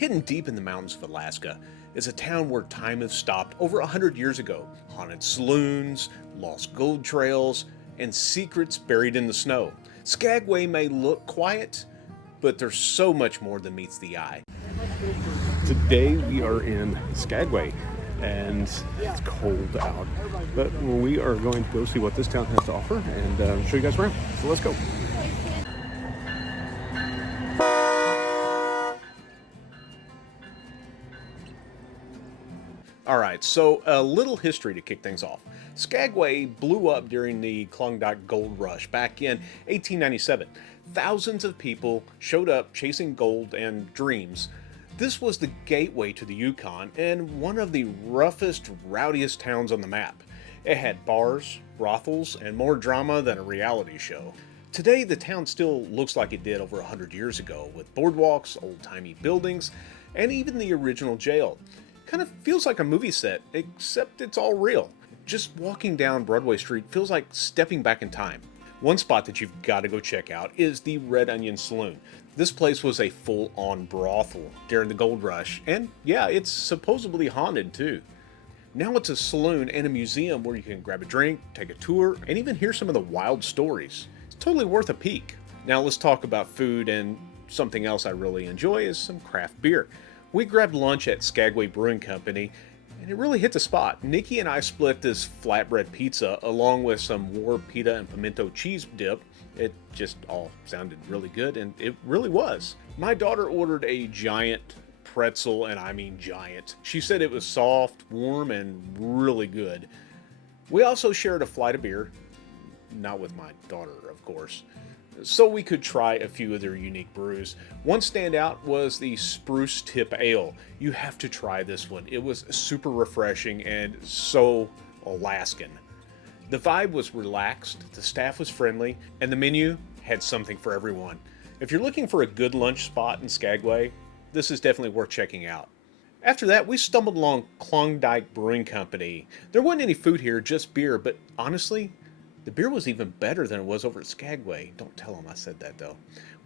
Hidden deep in the mountains of Alaska is a town where time has stopped over 100 years ago. Haunted saloons, lost gold trails, and secrets buried in the snow. Skagway may look quiet, but there's so much more than meets the eye. Today we are in Skagway and it's cold out, but we are going to go see what this town has to offer and show you guys around. So let's go. Alright, so a little history to kick things off. Skagway blew up during the Klondike Gold Rush back in 1897. Thousands of people showed up chasing gold and dreams. This was the gateway to the Yukon and one of the roughest, rowdiest towns on the map. It had bars, brothels, and more drama than a reality show. Today, the town still looks like it did over 100 years ago, with boardwalks, old-timey buildings, and even the original jail. Kind of feels like a movie set, except it's all real. Just walking down Broadway Street feels like stepping back in time. One spot that you've got to go check out is the Red Onion Saloon. This place was a full-on brothel during the gold rush, and yeah, it's supposedly haunted too. Now it's a saloon and a museum where you can grab a drink, take a tour, and even hear some of the wild stories. It's totally worth a peek. Now let's talk about food, and something else I really enjoy is some craft beer. We grabbed lunch at Skagway Brewing Company, and it really hit the spot. Nikki and I split this flatbread pizza along with some war pita and pimento cheese dip. It just all sounded really good, and it really was. My daughter ordered a giant pretzel, and I mean giant. She said it was soft, warm, and really good. We also shared a flight of beer, not with my daughter, of course, so we could try a few of their unique brews. One standout was the Spruce Tip Ale. You have to try this one. It was super refreshing and so Alaskan. The vibe was relaxed, the staff was friendly, and the menu had something for everyone. If you're looking for a good lunch spot in Skagway, this is definitely worth checking out. After that, we stumbled along Klondike Brewing Company. There wasn't any food here, just beer, but honestly, the beer was even better than it was over at Skagway. Don't tell them I said that though.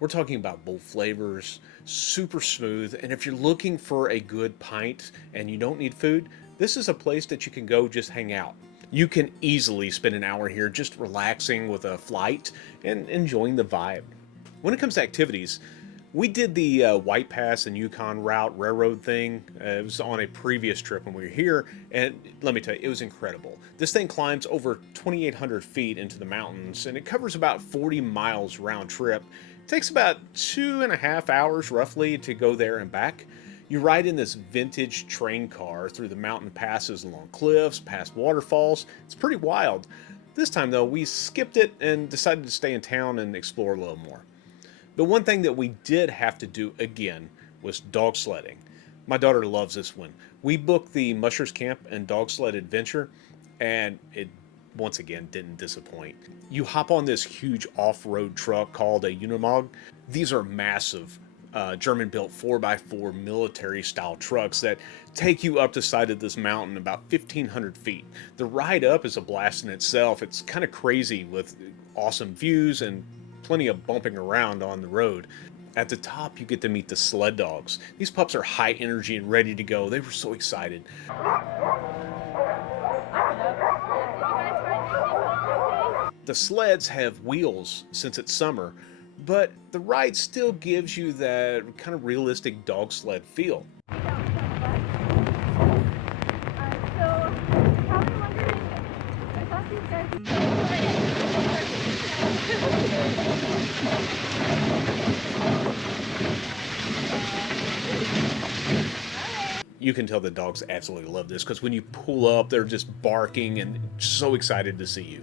We're talking about bold flavors, super smooth, and if you're looking for a good pint and you don't need food, this is a place that you can go just hang out. You can easily spend an hour here just relaxing with a flight and enjoying the vibe. When it comes to activities, we did the White Pass and Yukon Route Railroad thing. It was on a previous trip when we were here, and let me tell you, it was incredible. This thing climbs over 2,800 feet into the mountains, and it covers about 40 miles round trip. It takes about 2.5 hours roughly to go there and back. You ride in this vintage train car through the mountain passes along cliffs, past waterfalls. It's pretty wild. This time though, we skipped it and decided to stay in town and explore a little more. But one thing that we did have to do again was dog sledding. My daughter loves this one. We booked the Mushers Camp and dog sled adventure, and it once again didn't disappoint. You hop on this huge off-road truck called a Unimog. These are massive German-built 4x4 military-style trucks that take you up the side of this mountain about 1,500 feet. The ride up is a blast in itself. It's kind of crazy with awesome views and plenty of bumping around on the road. At the top, you get to meet the sled dogs. These pups are high energy and ready to go. They were so excited. The sleds have wheels since it's summer, but the ride still gives you that kind of realistic dog sled feel. You can tell the dogs absolutely love this because when you pull up, they're just barking and so excited to see you.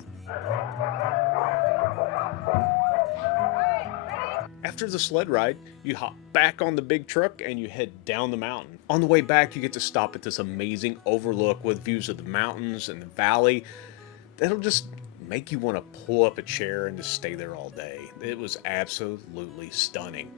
After the sled ride, you hop back on the big truck and you head down the mountain. On the way back, you get to stop at this amazing overlook with views of the mountains and the valley. That'll just make you want to pull up a chair and just stay there all day. It was absolutely stunning.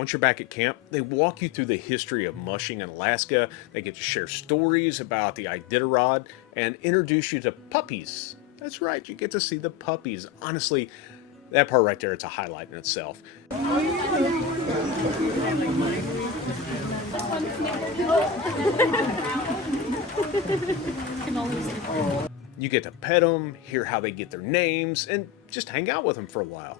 Once you're back at camp, they walk you through the history of mushing in Alaska. They get to share stories about the Iditarod and introduce you to puppies. That's right, you get to see the puppies. Honestly, that part right there, it's a highlight in itself. You get to pet them, hear how they get their names, and just hang out with them for a while.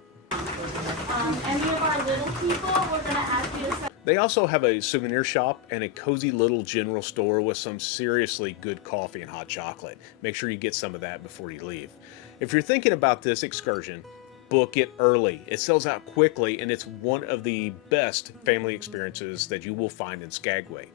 Any of our little people, we're going to ask you to send. They also have a souvenir shop and a cozy little general store with some seriously good coffee and hot chocolate. Make sure you get some of that before you leave. If you're thinking about this excursion, book it early. It sells out quickly, and it's one of the best family experiences that you will find in Skagway.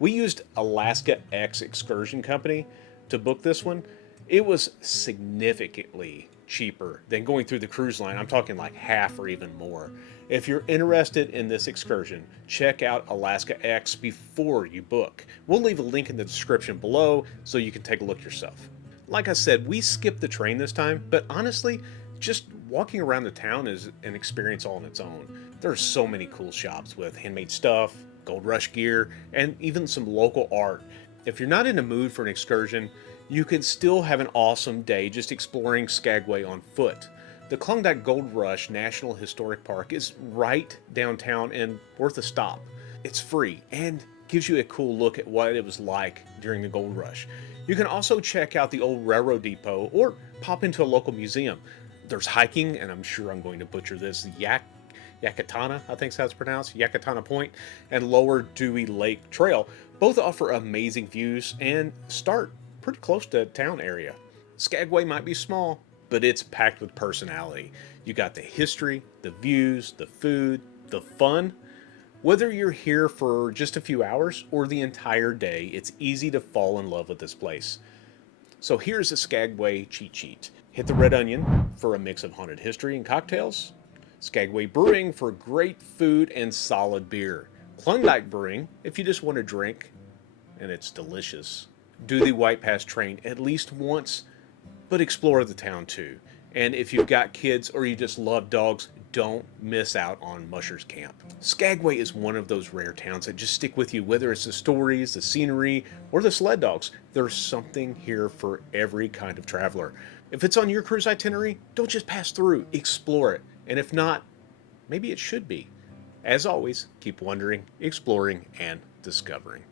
We used Alaska X Excursion Company to book this one. It was significantly cheaper than going through the cruise line. I'm talking like half or even more. If you're interested in this excursion, check out Alaska X before you book. We'll leave a link in the description below so you can take a look yourself. Like I said, we skipped the train this time, but honestly, just walking around the town is an experience all on its own. There are so many cool shops with handmade stuff, Gold Rush gear, and even some local art. If you're not in the mood for an excursion, you can still have an awesome day just exploring Skagway on foot. The Klondike Gold Rush National Historic Park is right downtown and worth a stop. It's free and gives you a cool look at what it was like during the Gold Rush. You can also check out the old railroad depot or pop into a local museum. There's hiking, and I'm sure I'm going to butcher this, Yakatana, I think is how it's pronounced, Yakatana Point, and Lower Dewey Lake Trail. Both offer amazing views and start pretty close to town area. Skagway might be small, but it's packed with personality. You got the history, the views, the food, the fun. Whether you're here for just a few hours or the entire day, it's easy to fall in love with this place. So here's a Skagway cheat sheet. Hit the Red Onion for a mix of haunted history and cocktails. Skagway Brewing for great food and solid beer. Klondike Brewing if you just want to drink and it's delicious. Do the White Pass train at least once, but explore the town too. And if you've got kids or you just love dogs, don't miss out on Mushers Camp. Skagway is one of those rare towns that just stick with you, whether it's the stories, the scenery, or the sled dogs. There's something here for every kind of traveler. If it's on your cruise itinerary, don't just pass through, explore it. And if not, maybe it should be. As always, keep wondering, exploring, and discovering.